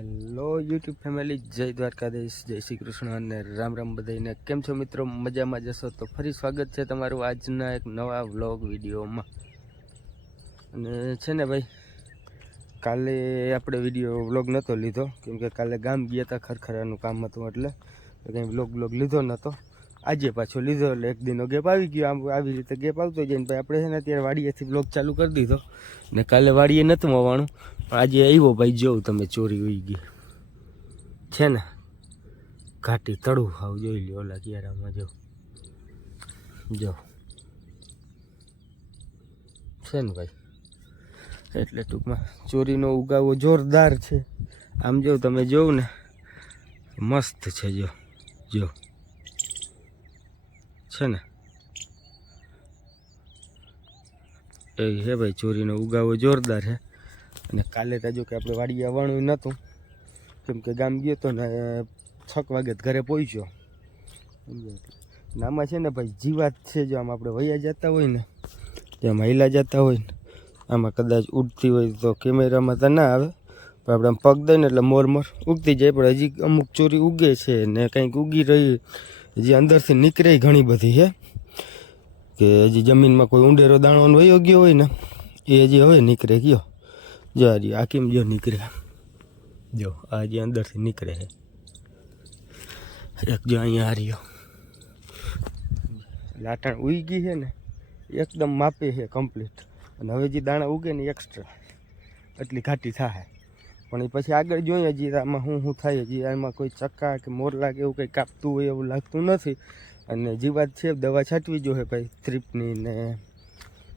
Hello YouTube family, જય દ્વારકાધીશ, જય શ્રી કૃષ્ણ અને રામ રામ બધાને કેમ છો મિત્રો? મજામાં જશો તો ફરી સ્વાગત છે તમારું આજના એક નવા વ્લોગ વિડીયોમાં. અને છે ને ભાઈ, કાલે આપણે વીડિયો વ્લોગ નહોતો લીધો કેમકે કાલે ગામ ગયા હતા ખરખરાનું કામ હતું એટલે કંઈ વ્લોગ વ્લોગ લીધો નહોતો આજે પાછો લીધો એટલે એક દિનનો ગેપ આવી ગયો. આમ આવી રીતે ગેપ આવતો જાય ભાઈ આપણે છે ને અત્યારે વાડીએથી વ્લોગ ચાલુ કરી દીધો. ને કાલે વાડીએ નહોતું આવવાનું પણ આજે આવ્યો ભાઈ જોઉં તમે ચોરી હોઈ ગઈ. છે ને? ઘાટી તળું હાવ જોઈ લ્યો ઓલા કિયારામાં જો. જો. છે ને ભાઈ? એટલે ટૂંકમાં ચોરીનો ઉગાવો જોરદાર છે. આમ જો તમે જોઉં ને, મસ્ત છે જો. જો. છે ને? એ હે ભાઈ, ચોરીનો ઉગાવો જોરદાર છે. અને કાલે તો જો કે આપણે વાડી આવવાનું નહોતું. કેમ કે ગામ ગયો તો ને, છક વાગે જ ઘરે પહોંચ્યો. આમાં છે ને ભાઈ, જીવાત છે જો, આમ આપણે વૈયા જતા હોય ને જ્યાં મહિલા જતા હોય ને, આમાં કદાચ ઉડતી હોય તો કેમેરામાં તો ના આવે. પણ આપણે પગ દઈને એટલે મોર મોર ઉગતી જાય. પણ હજી અમુક ચોરી ઉગે છે ને, કંઈક ઉગી રહી. હજી અંદરથી નીકળે ઘણી બધી છે કે હજી જમીનમાં કોઈ ઊંડેરો દાણો વયો ગયો હોય ને, એ હજી હવે નીકળે ગયો. જો હજી આ કેમ જો નીકળે? જો, આ હજી અંદરથી નીકળે છે એક જો અહીંયા હાર્યો લાટાણ ઉઈ ગઈ છે ને, એકદમ માપે છે કમ્પ્લીટ અને હવે જે દાણા ઉગે ને એક્સ્ટ્રા એટલી ઘાટી થાય પણ એ પછી આગળ જોઈએ હજી, આમાં શું શું થાય હજી, આમાં કોઈ ચક્કા કે મોરલા કે એવું કંઈ કાપતું હોય એવું લાગતું નથી. અને જીવાત છે, દવા છાંટવી જોઈએ ભાઈ, થ્રીપની ને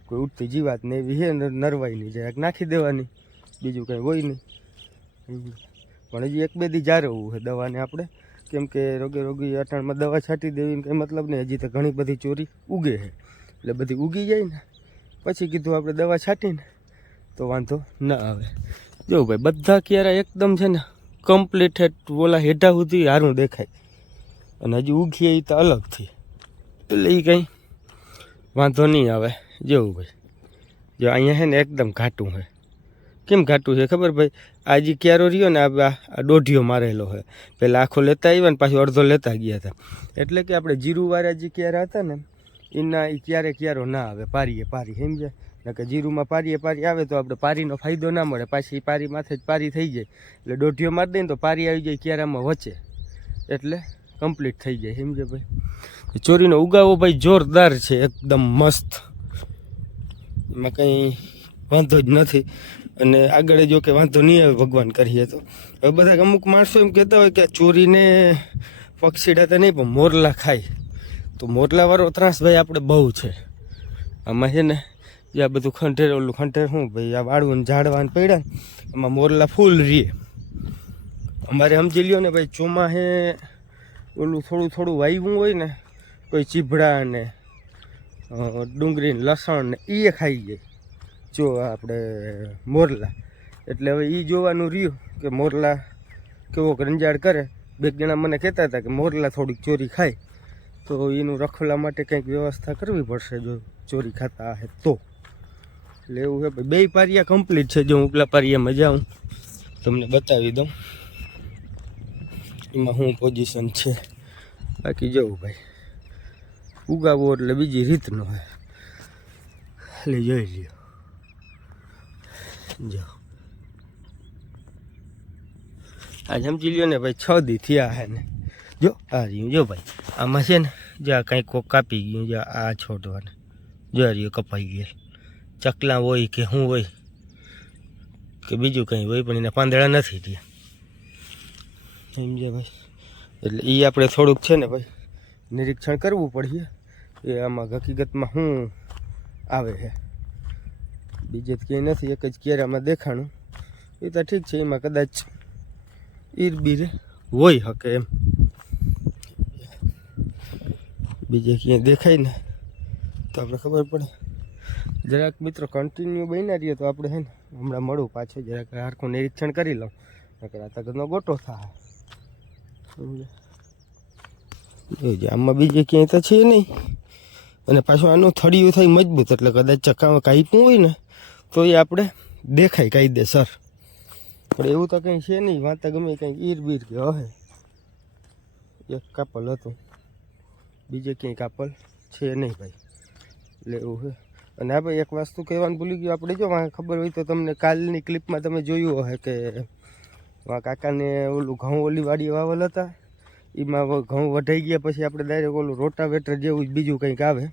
કોઈ ઉઠતી જીવાત ને એવી છે નરવાઈની જરાક નાખી દેવાની, બીજું કંઈ હોય નહીં. પણ હજી એક બે દી જારવું છે દવાને આપણે. કેમ કે રોગે રોગી અટાણમાં દવા છાંટી દેવી કંઈ મતલબ નહીં, હજી તો ઘણી બધી ચોરી ઉગે છે. એટલે બધી ઉગી જાય ને. પછી કીધું આપણે દવા છાંટીને, તો વાંધો ન આવે. જો ભાઈ, બધા ક્યારા એકદમ છે ને કમ્પ્લીટ ઓલા હેઠા સુધી સારું દેખાય. અને હજી ઉગીએ એ તો અલગથી એટલે એ કંઈ વાંધો નહીં આવે. જેવું ભાઈ, જો અહીંયા છે ને એકદમ ઘાટું છે કેમ ઘાટું છે ખબર ભાઈ? આ જે ક્યારો રહ્યો ને, આ દોઢિયો મારેલો છે પહેલાં આખો લેતા આવ્યા ને, પાછું અડધો લેતા ગયા હતા. એટલે કે આપણે જીરુવાળા જે ક્યારા હતા ને, એના એ ક્યારે ક્યારો ના આવે, પારીએ પારી, સમજ્યા? નકર જીરુમાં પારીએ પારી આવે તો આપણે પારીનો ફાયદો ના મળે. પાછી પારી માથે જ પારી થઈ જાય. એટલે દોઢીઓ મારી દઈએ તો પારી આવી જાય ક્યારામાં વચ્ચે એટલે કમ્પ્લીટ થઈ જાય. સમજે ભાઈ. ચોરીનો ઉગાવો ભાઈ જોરદાર છે. એકદમ મસ્ત. એમાં કંઈ વાંધો જ નથી. અને આગળ જો કે વાંધો નહીં આવે ભગવાન કરીએ તો. હવે બધા અમુક માણસો એમ કહેતા હોય કે ચોરીને પક્ષીડા તો નહીં પણ મોરલા ખાય. તો મોરલાવાળો ત્રાસ ભાઈ આપણે બહુ છે. આમાં છે ને જે આ બધું ખંઠેર ઓલું ખંઠેર શું ભાઈ, આ વાળવું ઝાડવાને પડ્યા એમાં મોરલા ફૂલ રીએ અમારે સમજી લ્યો ને ભાઈ ચોમાહે ઓલું થોડું થોડું વાવ્યું હોય ને, કોઈ ચીભડા ને ડુંગળી લસણ ને એ ખાઈ જાય. જો આપણે મોરલા. એટલે હવે એ જોવાનું રહ્યું કે મોરલા કેવો રંજાડ કરે. બે જણા મને કહેતા હતા કે મોરલા થોડીક ચોરી ખાય. તો એનું રખોલા માટે કંઈક વ્યવસ્થા કરવી પડશે જો ચોરી ખાતા હે તો. એવું છે. બે પારિયા કમ્પ્લીટ છે. જો હું પેલા પારિયામાં જાઉં, તમને બતાવી દઉં. એમાં શું પોઝિશન છે. બાકી જવું ભાઈ, ઉગાવો એટલે બીજી રીતનો હે એટલે જોઈ લ્યો. જો. આ સમજી લ્યો ને ભાઈ, છ દી થયા હે ને. જો, આ રહ્યું, જો ભાઈ, આમાં છે ને, જો આ કંઈક કોક કાપી ગયું જો આ છોડવાને. જો આ રહ્યું, કપાઈ ગયેલ ચકલા હોય કે શું હોય કે બીજું કંઈ હોય, પણ એના પાંદડા નથી ત્યાં. સમજે ભાઈ? એટલે એ આપણે થોડુંક છે ને ભાઈ, નિરીક્ષણ કરવું પડશે. એ આમાં હકીકતમાં શું આવે છે. બીજે ક્યાંય નથી, એક જ કેરામાં દેખાણું. એ તો ઠીક છે, એમાં કદાચ ઈર બીર હોય શકે એમ. બીજે ક્યાંય દેખાય ને તો આપણે ખબર પડે. જરાક મિત્રો કન્ટિન્યુ બન્યા રહીએ તો આપણે હે ને હમણાં મળું પાછું. જરાક હારખું નિરીક્ષણ કરી લઉં. નકર આ તગરનો ગોટો થાય. આમાં બીજે ક્યાંય તો છે નહીં. અને પાછું આનું થળિયું થાય મજબૂત, એટલે કદાચ ચકામાં કાંઈપું હોય ને તો એ આપણે દેખાય કાયદેસર પણ એવું તો કંઈ છે નહીં. વાંતા ગમે કંઈ ઈર બીર કે હે. એક કાપલ હતું. બીજે ક્યાંય કાપલ છે નહીં ભાઈ. એટલે એવું છે. અને આ ભાઈ એક વસ્તુ કહેવાનું ભૂલી ગયું. આપણે જો વાં ખબર હોય તો તમને કાલની ક્લિપમાં તમે જોયું હશે કે વા કાકાને ઓલું ઘઉં ઓલી વાડીએ વાવેલ હતા. એમાં ઘઉં વઢાઈ ગયા પછી આપણે ડાયરેક્ટ ઓલું રોટાવેટર જેવું બીજું કંઈક આવે.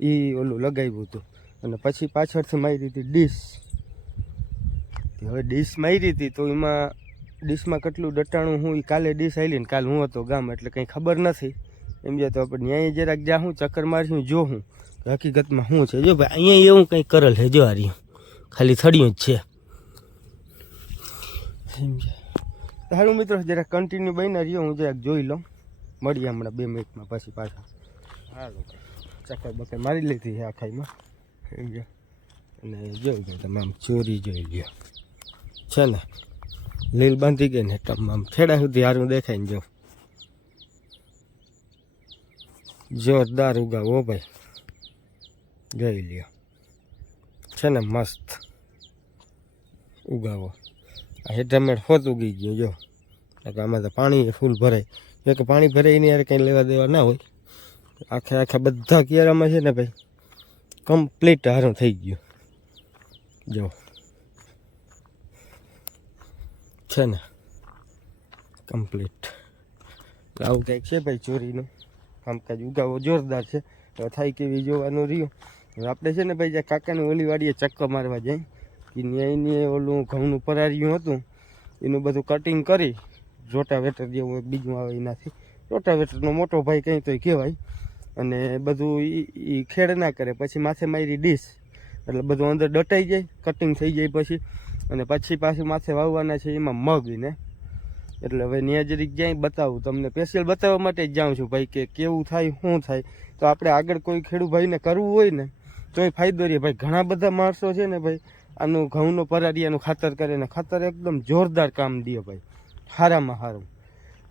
એ ઓલું લગાવ્યું હતું. અને પછી પાછળથી મારી હતી ડીશ. હવે ડીશ મારી હતી તો એમાં ડીશમાં કેટલું દટાણું હું એ કાલે ડીશ આવી ને કાલ હું હતો ગામ એટલે કંઈ ખબર નથી. એમ જે તો આપણે ન્યાય જરાક જાઉં ચક્કર મારશું જોઉં હું હકીકતમાં શું છે? જો ભાઈ અહીંયા એવું કંઈ કરેલ છે જો આ રહ્યું. ખાલી થડિયું જ છે. સમજ્યા સારું મિત્રો જરાક કન્ટિન્યુ બની રહ્યો હું જરાક જોઈ લઉં. મળીએ હમણાં બે મિનિટમાં પછી પાછા. હાલો. ચક્કર બક્કર મારી લીધી છે આખાઈમાં. સમજ્યા અને જોઈ ગયો તમે આમ ચોરી જોઈ લ્યો છે ને? લીલ બાંધી ગઈ ને તમામ ખેડા સુધી હારું દેખાય ને જો. જોરદાર ઉગાવો ભાઈ. જોઈ લ્યો. છે ને મસ્ત ઉગાવો. આ હેઠામેઠ હોત ઉગી ગયો, જો. આમાં તો પાણી ફૂલ ભરાય. જો કે પાણી ભરાય એની યાર કંઈ લેવા દેવા ના હોય. આખે આખા બધા કિયારામાં છે ને ભાઈ, કમ્પ્લીટ હારું થઈ ગયું. જો. છે ને કમ્પ્લીટ. આવું કંઈક છે ભાઈ ચોરીનું? કામકાજ ઉગાવો જોરદાર છે. હવે થાય કેવી જોવાનું રહ્યું. હવે આપણે છે ને ભાઈ જ્યાં કાકાની ઓલી વાડીએ ચક્કો મારવા જાય. કે ન્યાયની ઓલું ઘઉંનું પરાર્યું હતું. એનું બધું કટિંગ કરી રોટાવેટર જેવું બીજું આવે એનાથી. રોટાવેટરનો મોટો ભાઈ કંઈ તોય કહેવાય. અને બધું એ ખેડ ના કરે. પછી માથે મારી ડીશ. એટલે બધું અંદર દટાઈ જાય કટિંગ થઈ જાય પછી. અને પછી પાછું માથે વાવવાના છે એમાં મગ ને. એટલે હવે ત્યાં જરીક ક્યાંય બતાવું, તમને સ્પેશિયલ બતાવવા માટે જ જાઉં છું ભાઈ કે કેવું થાય, શું થાય. તો આપણે આગળ કોઈ ખેડૂત ભાઈને કરવું હોય ને તો એ ફાયદો રહે. ભાઈ, ઘણા બધા માણસો છે ને ભાઈ, આનું ઘઉંનો પરાડિયાનું ખાતર કરે ને ખાતર એકદમ જોરદાર કામ દે ભાઈ. સારામાં સારું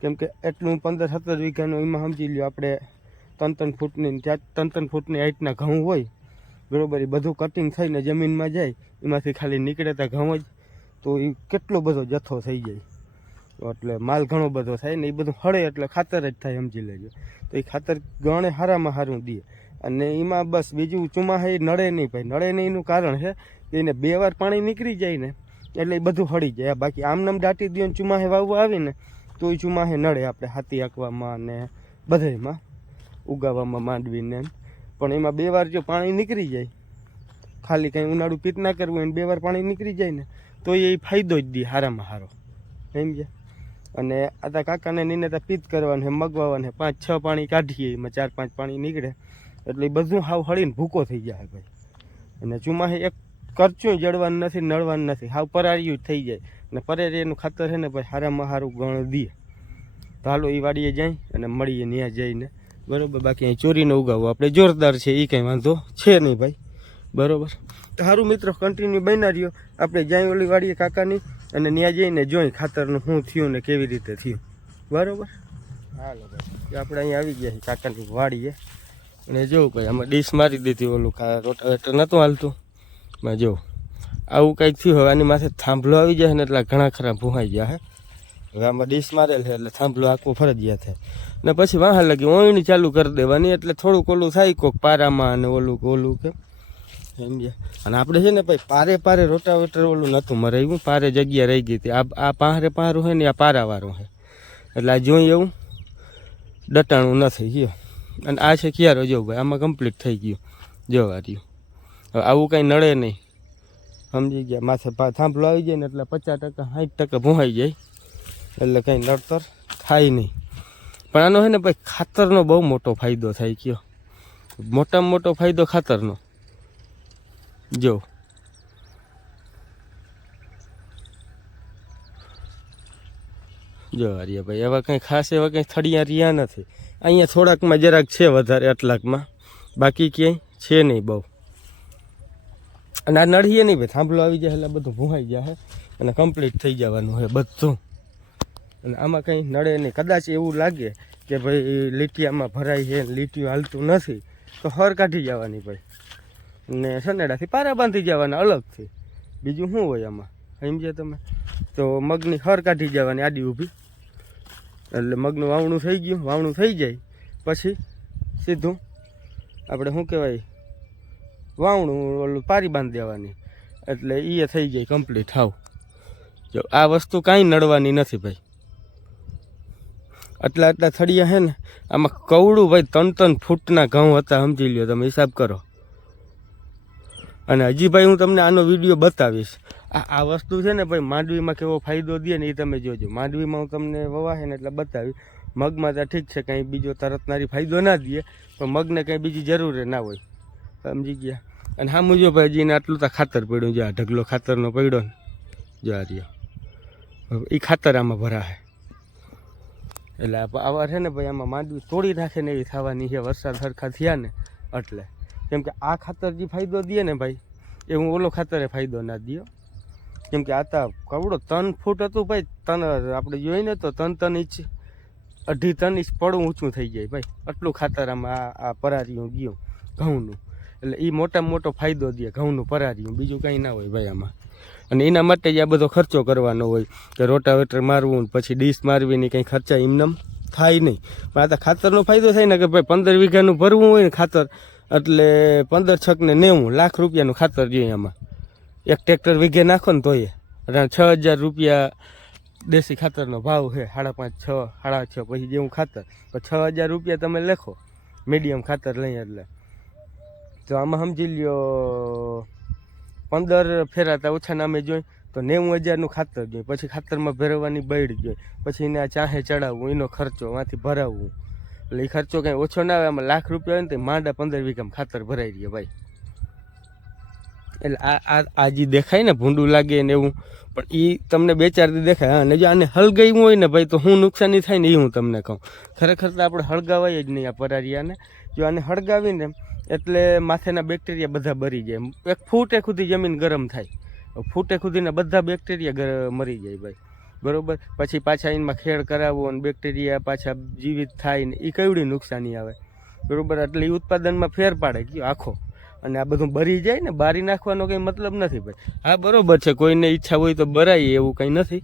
કેમ કે એટલું પંદર સત્તર વીઘાનું એમાં સમજી લ્યો, આપણે ત્રણ ત્રણ ફૂટની ત્યાં ત્રણ ત્રણ ફૂટની હાઈટના ઘઉં હોય, બરાબર, એ બધું કટિંગ થઈને જમીનમાં જાય, એમાંથી ખાલી નીકળે ત્યાં ઘઉં જ, તો એ કેટલો બધો જથ્થો થઈ જાય. એટલે માલ ઘણો બધો થાય ને એ બધું હળે એટલે ખાતર જ થાય સમજી લેજો. તો એ ખાતર ગણે સારામાં સારું દે. અને એમાં બસ બીજું ચુમાહે નડે નહીં ભાઈ નડે નહીં એનું કારણ છે કે એને બે વાર પાણી નીકળી જાય ને એટલે એ બધું હળી જાય. બાકી આમ નામ દાટી દો ને ચુમાહે વાવવા આવે ને તો એ ચુમાહે નડે આપણે હાથી આંકવામાં ને બધાયમાં ઉગાવવામાં માંડવીને. પણ એમાં બે વાર જો પાણી નીકળી જાય, ખાલી કંઈ ઉનાળું પીત ના કરવું હોય બે વાર પાણી નીકળી જાય ને, તો એ ફાયદો જ દે હારામાં હારો. એમ સમજ્યા? અને આ કાકાને નીને ત્યાં પીત કરવાનું છે, મગવાવાનું છે. પાંચ, છ પાણી કાઢીએ, એમાં ચાર, પાંચ પાણી નીકળે. એટલે બધું હાવ હળીને ભૂકો થઈ જાય ભાઈ. અને ચુમાહે એક કરચું જડવાનું નથી, નળવાનું નથી. હાવ પરારિયું જ થઈ જાય. અને પરારિયાનું ખાતર છે ને ભાઈ સારામાં સારું ગણ દે. તો હાલો એ વાડીએ જાય અને મળીએ ત્યાં જઈને. બરોબર? બાકી અહીં ચોરીને ઉગાવવું આપણે જોરદાર છે એ કંઈ વાંધો છે નહીં ભાઈ. બરોબર? સારું મિત્રો કન્ટિન્યુ બન્યા રહ્યો. આપણે જાય ઓલી વાડીએ કાકાની અને ત્યાં જઈને જોઈ ખાતરનું શું થયું ને કેવી રીતે થયું. બરાબર? હાલો ભાઈ. આપણે અહીંયા આવી ગયા કાકાની વાડીએ. અને જોઉં ભાઈ આમાં ડીશ મારી દીધી ઓલું રોટાવેટર નહોતું હાલતું. માં જોઉં આવું કંઈક થયું હવે આની માથે થાંભલો આવી જાય ને એટલે ઘણા ખરા ભૂહાઈ ગયા હે. હવે આમાં ડીશ મારેલ છે એટલે થાંભલો આખો ફરજિયાત છે ને પછી વાહ લગી ઓયણી ચાલુ કરી દેવાની એટલે થોડુંક ઓલું થાય કોક પારામાં અને ઓલું કે ઓલું કે સમજ્યા અને આપણે છે ને ભાઈ પારે પારે રોટાવેટર ઓલું નહોતું મરાયું પારે જગ્યા રહી ગઈ હતી. આ આ પારે પારું છે ને આ પારાવાળું છે એટલે આ જોઈ એવું દટાણું નથી ગયો. અને આ છે ક્યારો જો ભાઈ? આમાં કમ્પ્લીટ થઈ ગયું. જોવા રહ્યું. હવે આવું કાંઈ નડે નહીં. સમજી ગયા. માથે થાંભલો આવી જાય ને એટલે પચાસ ટકા, સાઠ ટકા ભૂંહાઈ જાય. એટલે કંઈ નડતર થાય નહીં. પણ આનો છે ને ભાઈ ખાતરનો બહુ મોટો ફાયદો થાય ગયો. મોટામાં મોટો ફાયદો ખાતરનો. જો. જો ભાઈ, એવા કંઈ ખાસ એવા કંઈ થડિયા રહ્યા નથી. અહીંયા થોડાકમાં જરાક છે વધારે આટલાકમાં બાકી ક્યાંય છે નહીં બહુ. અને આ નળીએ નહીં ભાઈ, થાંભલો આવી જાય એટલે બધું ભૂહાઈ જાય અને કમ્પ્લીટ થઈ જવાનું છે બધું. અને આમાં કંઈ નડે નહીં. કદાચ એવું લાગે કે ભાઈ લીટિયામાં ભરાય છે, લીટીયું હાલતું નથી, તો હર કાઢી જવાની ભાઈ. ને સનેડાથી પારા બાંધી જવાના અલગથી. બીજું શું હોય આમાં? સમજ્યા તમે? તો મગની ખર કાઢી જવાની આડી ઊભી. એટલે મગનું વાવણું થઈ ગયું. વાવણું થઈ જાય. પછી સીધું આપણે શું કહેવાય? વાવણું ઓલું પારી બાંધી દેવાની. એટલે એ થઈ જાય કમ્પ્લીટ હાવ. જો આ વસ્તુ કાંઈ નડવાની નથી ભાઈ. આટલા આટલા થળિયા છે ને, આમાં કવડું ભાઈ ત્રણ ત્રણ ફૂટના ઘઉં હતા, સમજી લ્યો તમે, હિસાબ કરો. અને હજી ભાઈ હું તમને આનો વીડિયો બતાવીશ. આ આ વસ્તુ છે ને ભાઈ, માંડવીમાં કેવો ફાયદો દે ને એ તમે જોજો. માંડવીમાં હું તમને વવાહે ને એટલે બતાવી મગમાં તો ઠીક છે, કંઈ બીજો તરતનારી ફાયદો ના દે, પણ મગને કંઈ બીજી જરૂર ના હોય. સમજી ગયા? અને હા મુજો ભાઈ હજી એને આટલું તો ખાતર પડ્યું. જો આ ઢગલો ખાતરનો પડ્યો ને, જો આ રહ્યો. એ ખાતર આમાં ભરાશે એટલે આવા છે ને ભાઈ, આમાં માંડવી તોડી નાખે ને એવી થવાની છે. વરસાદ સરખા થયા ને, એટલે. કેમ કે આ ખાતર જે ફાયદો દે ને ભાઈ, એ હું ઓલો ખાતરે ફાયદો ના દો કેમ કે આ તા કવડો ત્રણ ફૂટ હતું ભાઈ તન આપણે જોઈએ ને તો ત્રણ ત્રણ ઇંચ, અઢી ત્રણ ઇંચ પડું ઊંચું થઈ જાય ભાઈ. આટલું ખાતર આમાં આ આ પરારીયું ગયું, ઘઉંનું. એટલે એ મોટામાં મોટો ફાયદો દે, ઘઉંનું પરારીયું. બીજું કંઈ ના હોય ભાઈ આમાં. અને એના માટે જ આ બધો ખર્ચો કરવાનો હોય, કે રોટાવેટર મારવું પછી ડીશ મારવી ને કંઈ ખર્ચા એમનેમ થાય નહીં. પણ આ તો ખાતરનો ફાયદો થાય ને કે ભાઈ પંદર વીઘાનું ભરવું હોય ને ખાતર એટલે પંદર છક ને નેવું લાખ રૂપિયાનું ખાતર જોઈએ આમાં. એક ટ્રેક્ટર વીઘે નાખો ને તોય. અને છ હજાર રૂપિયા દેશી ખાતરનો ભાવ છે, સાડા પાંચ, છ, સાડા છ પછી જેવું ખાતર. તો છ હજાર રૂપિયા તમે લેખો. મીડિયમ ખાતર લઈ એટલે. તો આમાં સમજી લ્યો, પંદર ફેરાતા ઓછા નામે જોઈ, તો નેવું હજારનું ખાતર જોઈએ. પછી ખાતરમાં ભેરવવાની બૈડ જોઈએ. પછી એને ચાહે ચડાવવું, એનો ખર્ચો માંથી ભરાવવું. એટલે એ ખર્ચો કંઈ ઓછો ના આવે, આમાં લાખ રૂપિયા હોય ને તો માંડા પંદર વીઘામાં ખાતર ભરાઈ રહીએ ભાઈ. એટલે આ આ જે દેખાય ને ભૂંડું લાગે ને એવું, પણ એ તમને બે ચાર દી દેખાય. હા અને જો આને હળગાવ્યું હોય ને ભાઈ, તો શું નુકસાની થાય ને એ હું તમને કહું. ખરેખર તો આપણે હળગાવાય જ નહીં આ પરારિયાને. જો આને હળગાવીને, એટલે માથેના બેક્ટેરિયા બધા બરી જાય. એક ફૂટે સુધી જમીન ગરમ થાય. ફૂટે સુધીના બધા બેક્ટેરિયા મરી જાય ભાઈ. બરોબર? પછી પાછા એમાં ખેડ કરાવવો અને બેક્ટેરિયા પાછા જીવિત થાય ને એ કેવડી નુકસાની આવે? બરોબર? એટલે એ ઉત્પાદનમાં ફેર પાડે કે આખો. અને આ બધું બરી જાય ને, બારી નાખવાનો કંઈ મતલબ નથી ભાઈ. હા, બરોબર છે, કોઈને ઈચ્છા હોય તો બરાય, એવું કંઈ નથી.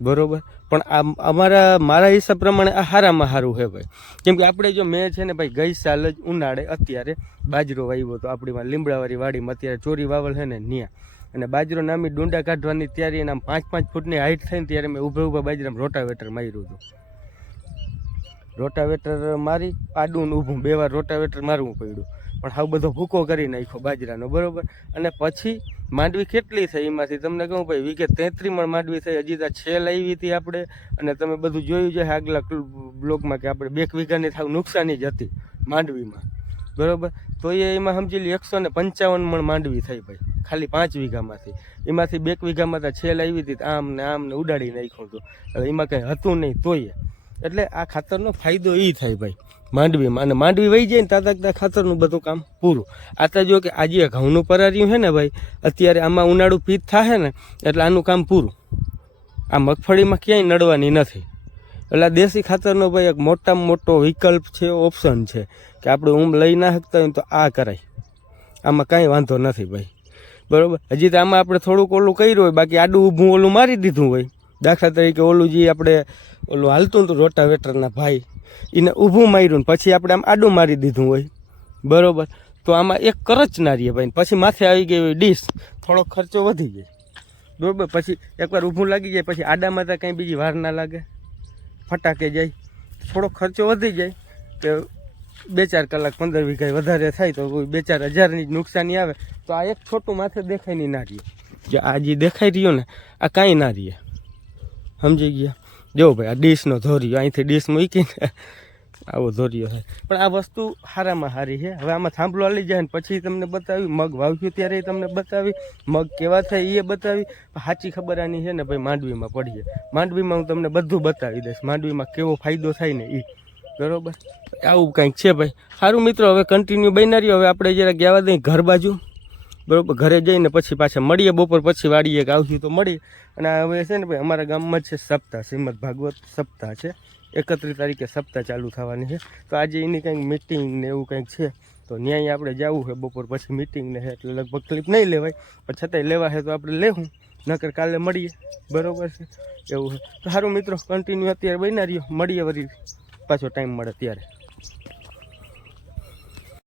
બરાબર? પણ આ અમારા, મારા હિસાબ પ્રમાણે આ હારામાં સારું છે ભાઈ. કેમ કે આપણે જો મેં છે ને ભાઈ ગઈ સાલ જ ઉનાળે અત્યારે બાજરો વાવ્યો હતો આપણીમાં લીમડાવાળી વાડીમાં અત્યારે ચોરી વાવલ છે ને ન્યા. અને બાજરો નામી ડુંડા કાઢવાની ત્યારે એના પાંચ પાંચ ફૂટની હાઈટ થઈને ત્યારે મેં ઊભા ઊભા બાજરામાં રોટાવેટર માર્યું હતું. રોટાવેટર મારી આડું ને ઊભું, બે વાર રોટાવેટર મારવું પડ્યું. પણ હાવ બધો ભૂકો કરી નાખ્યો બાજરાનો, બરોબર? અને પછી માંડવી કેટલી થઈ એમાંથી? તમને કહું ભાઈ, વીઘે તેત્રી મણ માંડવી થઈ. હજી ત્યાં છેલ આવી હતી આપણે, અને તમે બધું જોયું છે આગલા બ્લોકમાં કે આપણે બે વીઘાની થાવ નુકસાની જ હતી માંડવીમાં. બરોબર? તો એ એમાં સમજી લઈએ એકસો ને પંચાવન મણ માંડવી થઈ ભાઈ. ખાલી પાંચ વીઘામાંથી. એમાંથી બે વીઘામાં તો છેલ આવી હતી આમ ને આમ ને ઉડાડી નાખ્યું હતું. એમાં કંઈ હતું નહીં તોય. એટલે આ ખાતરનો ફાયદો એ થાય ભાઈ, માંડવીમાં. અને માંડવી વહી જાય ને તાતા તાતા ખાતરનું બધું કામ પૂરું. આ તો જો કે આજે ઘઉંનું પરાર્યું છે ને ભાઈ, અત્યારે આમાં ઉનાળું પીત થાય ને, એટલે આનું કામ પૂરું. આ મગફળીમાં ક્યાંય નડવાની નથી. એટલે દેશી ખાતરનો ભાઈ એક મોટામાં મોટો વિકલ્પ છે ઓપ્શન છે કે આપણે ઊંઘ લઈ ના શકતા હોય તો આ કરાય. આમાં કાંઈ વાંધો નથી ભાઈ. બરાબર? હજી તો આમાં આપણે થોડુંક ઓલું કર્યું હોય, બાકી આડું ઊભું ઓલું મારી દીધું હોય. દાખલા તરીકે ઓલું જે આપણે ઓલું હાલતું હતું રોટાવેટરના ભાઈ એને ઊભું માર્યું પછી આપણે આમ આડું મારી દીધું હોય. બરાબર? તો આમાં એક કરચ ના રહીએ ભાઈ. પછી માથે આવી ગઈ હોય ડીશ, થોડોક ખર્ચો વધી જાય બરાબર? પછી એકવાર ઊભું લાગી જાય, પછી આડામાં તો કાંઈ બીજી વાર ના લાગે. ફટાકે જાય, થોડો ખર્ચો વધી જાય, કે બે ચાર કલાક, પંદર વીઘા વધારે થાય તો બે ચાર હજારની જ નુકસાની આવે, તો આ એક છોટું માથે દેખાય નહીં ના રહીએ. જે આ જે દેખાઈ રહ્યો ને, આ કાંઈ ના રહીએ. સમજી ગયા? જો ભાઈ, આ ડીશનો ધોર્યો, અહીંથી ડીશ મૂકીને આવો ધોર્યો છે પણ આ વસ્તુ સારામાં સારી છે હવે આમાં થાંભલો હાલી જાય ને પછી તમને બતાવી, મગ વાવ્યું ત્યારે તમને બતાવી, મગ કેવા થાય એ બતાવી. સાચી ખબર આની છે ને ભાઈ, માંડવીમાં પડીએ. માંડવીમાં હું તમને બધું બતાવી દઈશ. માંડવીમાં કેવો ફાયદો થાય ને એ બરોબર? આવું કાંઈક છે ભાઈ. સારું મિત્રો, હવે કન્ટિન્યુ બનાવી હવે આપણે જરા ગયા દઈએ ઘર બાજુ. બરાબર? ઘરે જઈને પછી પાછા મળીએ. બપોર પછી વાળીએ કે આવશું તો મળીએ. અને હવે છે ને ભાઈ, અમારા ગામમાં છે સપ્તાહ. શ્રીમદ ભાગવત સપ્તાહ છે. એકત્રીસ તારીખે સપ્તાહ ચાલુ થવાની છે. તો આજે એની કંઈક મિટિંગ ને એવું કંઈક છે. તો ન્યાય આપણે જવું છે બપોર પછી મિટિંગ ને એટલે લગભગ ક્લિપ નહીં લેવાય. પણ છતાંય લેવા છે તો આપણે લેવું. નકર કાલે મળીએ. બરોબર છે? એવું છે. તો સારું મિત્રો કન્ટિન્યુ અત્યારે બન્યા રહ્યો. મળીએ વળી પાછો ટાઈમ મળે ત્યારે.